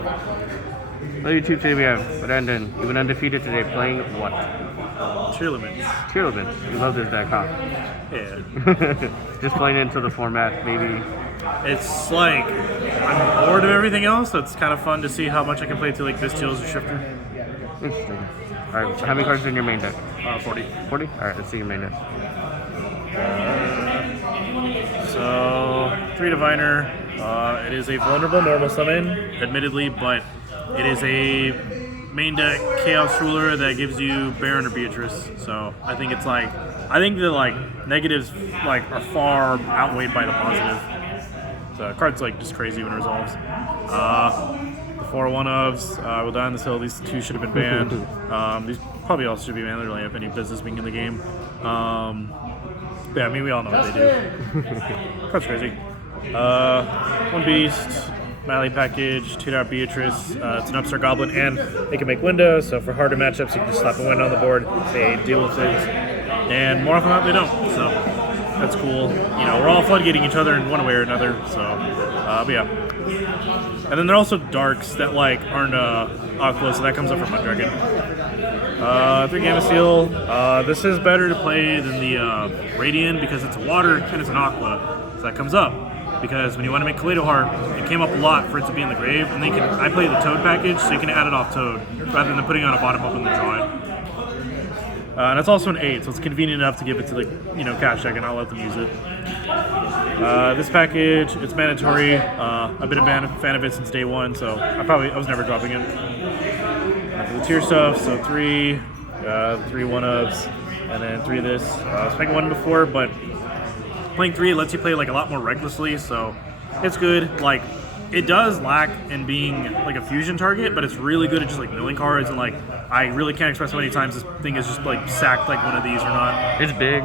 Hello YouTube, today we have Brandon. You've been undefeated today playing what? Tearlament. Tearlament. You love this deck, huh? Yeah. Just playing into the format, maybe. It's like, I'm bored of everything else, so it's kind of fun to see how much I can play to like Bestials or Shifter. Interesting. Alright, so how many cards are in your main deck? 40. 40? Alright, let's see your main deck. So, 3 Diviner. It is a vulnerable normal summon, admittedly, but it is a main deck Chaos Ruler that gives you Baron or Beatrice. So I think it's like, I think the like negatives like are far outweighed by the positive. So the card's like just crazy when it resolves. The 4 1-ofs will die on this hill. These 2 should have been banned. These probably also should be banned. They don't have any business being in the game. Yeah, I mean we all know what they do. Card's crazy. 1 beast. Mally package, 2-dot Beatrice, it's an upstart goblin, and they can make windows, so for harder matchups you can just slap a window on the board, they deal with it, and more often than not they don't, so that's cool. You know, we're all floodgating each other in one way or another, so, but yeah. And then there are also darks that like aren't Aqua, so that comes up from Muddragon. 3 Gamma Seal, this is better to play than the Radiant because it's a water and it's an Aqua, so that comes up. Because when you want to make Kaleido Heart, it came up a lot for it to be in the grave, and then I play the Toad package, so you can add it off Toad, rather than putting it on a bottom up and then draw it. And it's also an 8, so it's convenient enough to give it to the cash deck and not let them use it. This package, it's mandatory. I've been a fan of it since day 1, so I was never dropping it. For the tier stuff, so 3 1-ofs, and then 3 of this. I was playing 1 before, but playing 3 lets you play like a lot more recklessly, so it's good. Like, it does lack in being like a fusion target, but it's really good at just like milling cards, and like I really can't express how many times this thing is just like sacked like one of these or not. It's big.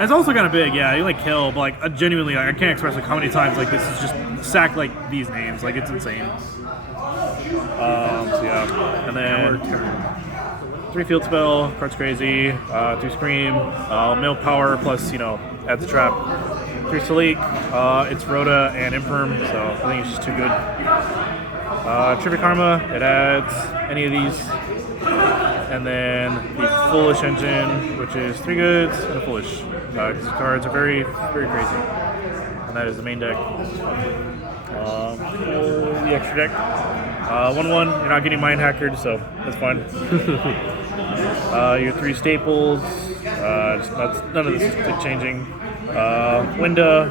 It's also kind of big, yeah. You like kill, but like genuinely, like, I can't express like how many times like this is just sacked like these names. Like it's insane. So yeah, and then 3 field spell, card's crazy. 3 scream, mill power plus adds a trap. 3 Salik, it's Rhoda and Imperm, so I think it's just too good. Trivia Karma, it adds any of these. And then the Foolish Engine, which is 3 goods and a Foolish. These cards are very, very crazy. And that is the main deck. The extra deck. 1-1, you're not getting mind hackered, so that's fine. Your 3 staples, none of this is changing. Winda,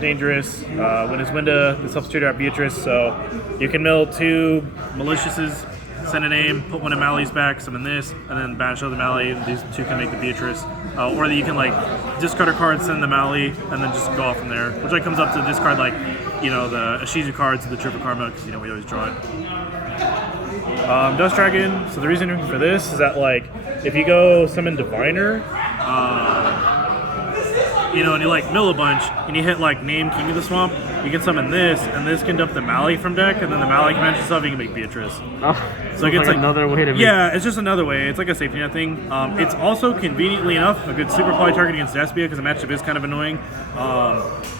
dangerous. When it's Winda, this helps 2-dot Beatrice, so you can mill 2 Maliciouses, send a name, put one of Mally's back, summon this, and then banish other Mally. These 2 can make the Beatrice. Or you can like discard a card, send the Mally, and then just go off from there. Which like comes up to discard like, the Ashizu cards and the Triple Karma, because we always draw it. Dust Dragon, so the reason for this is that like, if you go summon Diviner, and you like mill a bunch, and you hit like name King of the Swamp, you can summon this, and this can dump the Mally from deck, and then the Mally can manage itself, you can make Beatrice. Oh, so it's like another way to make. Yeah, it's just another way. It's like a safety net thing. It's also conveniently enough a good super poly target against Despia, because the matchup is kind of annoying.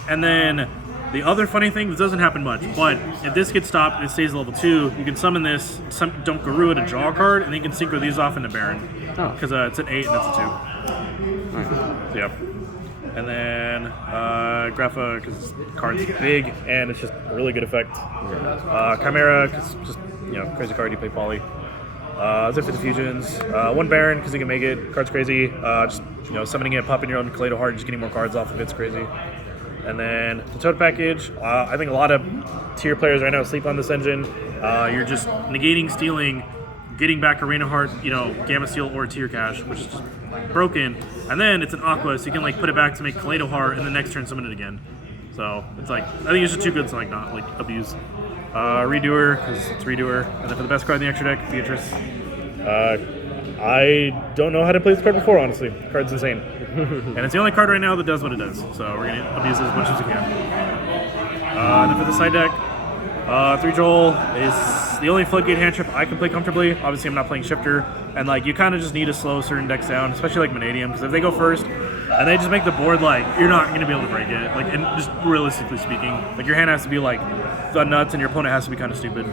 And then the other funny thing, this doesn't happen much, but if this gets stopped and it stays level 2, you can summon this, dump Garua to draw a card, and then you can synchro these off into Baron. Because it's an 8 and it's a 2. Right. So, yeah. And then Grapha, because the card's big and it's just a really good effect. Chimera, because just crazy card, you play Poly. Zip for the fusions. 1 Baron, because you can make it. Card's crazy. Just summoning it, popping your own Kaleido Heart, just getting more cards off of it's crazy. And then the Toad package. I think a lot of tier players right now sleep on this engine. You're just negating, stealing, getting back Arena Heart, Gamma Seal or Tier Cash, which is just broken. And then it's an Aqua, so you can like put it back to make Kaleido Heart, and the next turn summon it again. So it's like, I think it's just too good to like not like abuse. Redoer, because it's Redoer. And then for the best card in the extra deck, Beatrice. I don't know how to play this card before, honestly. The card's insane. And it's the only card right now that does what it does, so we're going to abuse it as much as we can. And then for the side deck, 3 Joel is the only floodgate hand trip I can play comfortably. Obviously, I'm not playing Shifter, and like you kind of just need to slow certain decks down, especially like Vanadium, because if they go first and they just make the board like you're not going to be able to break it. Like, and just realistically speaking, like your hand has to be like the nuts, and your opponent has to be kind of stupid.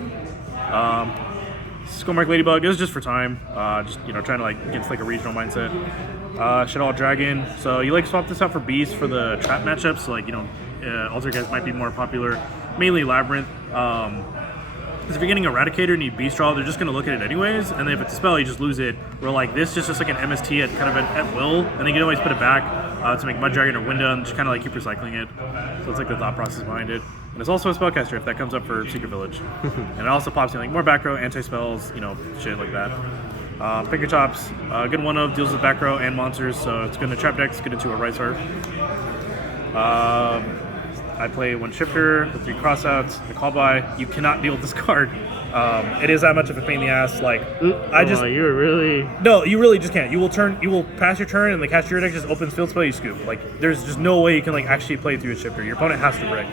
Skullmark Ladybug is just for time. Just trying to like against like a regional mindset. Shadow Dragon. So you like swap this out for Beast for the trap matchups. So like Alter guys might be more popular. Mainly Labyrinth. Because if you're getting Eradicator and you need Beast Draw, they're just going to look at it anyways, and then if it's a spell, you just lose it. Where like this is just like an MST at kind of at will, and then you can always put it back to make Mud Dragon or Winda, and just kind of like keep recycling it. So it's like the thought process behind it. And it's also a spellcaster if that comes up for Secret Village. And it also pops in like more back row, anti-spells, shit like that. Picker Chops, good one of, deals with back row and monsters, so it's going to trap decks, get into a Rise Heart. I play one Shifter with 3 crossouts, the call by. You cannot deal with this card. It is that much of a pain in the ass. Like, you're really... No, you really just can't. You will pass your turn and the Cashier deck just opens field spell, you scoop. Like, there's just no way you can like actually play through a Shifter. Your opponent has to break.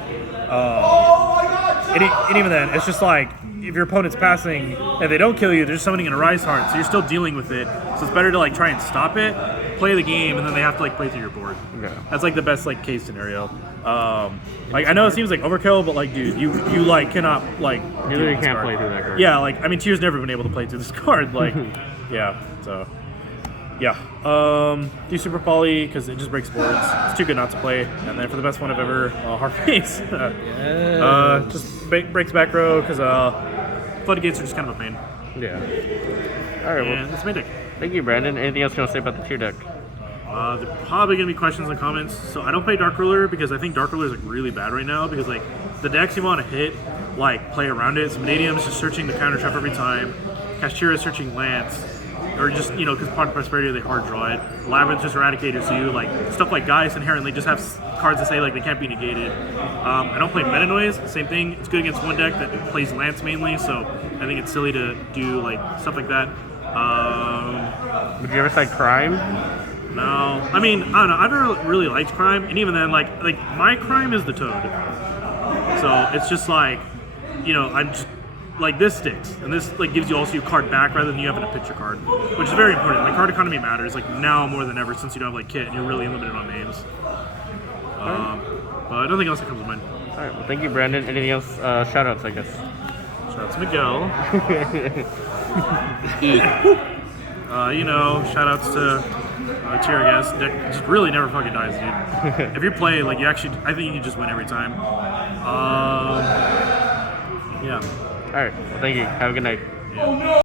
And even then, it's just like, if your opponent's passing and they don't kill you, they're just summoning in a Rise Heart, so you're still dealing with it. So it's better to like try and stop it, play the game, and then they have to like play through your board. Yeah. That's like the best like case scenario. Like I know it seems like overkill, but like dude, you like cannot like you literally can't play through that card. Yeah, like I mean Tier's never been able to play through this card. Like yeah, so yeah. Do Super Poly because it just breaks boards. It's too good not to play. And then for the best one I've ever, Hard Face. Just breaks back row because Floodgates are just kind of a pain. Yeah. All right. And that's my deck. Thank you, Brandon. Anything else you want to say about the tier deck? There's probably gonna be questions and comments. So I don't play Dark Ruler because I think Dark Ruler is like really bad right now because like the decks you want to hit, like play around it. So Vanadium is just searching the counter trap every time. Kashira is searching Lance, or just because part of Prosperity they hard draw it. Labyrinth just Eradicator, so you like stuff like Geist inherently just have cards that say like they can't be negated. I don't play Meta Noise. Same thing. It's good against one deck that plays Lance mainly, so I think it's silly to do like stuff like that. Would you ever say Crime? No, I mean I don't know. I've never really liked Crime, and even then, like my Crime is the Toad. So it's just like, I'm just like this sticks, and this like gives you also your card back rather than you having to pitch your card, which is very important. Like card economy matters, like now more than ever since you don't have like Kit and you're really limited on names. But nothing else that comes to mind. All right. Well, thank you, Brandon. Anything else? Shout outs, I guess. Shout out to Miguel. Shout outs to Tier guest. Deck just really never fucking dies, dude. If you play, like, I think you just win every time. Yeah. All right. Well, thank you. Have a good night. Yeah.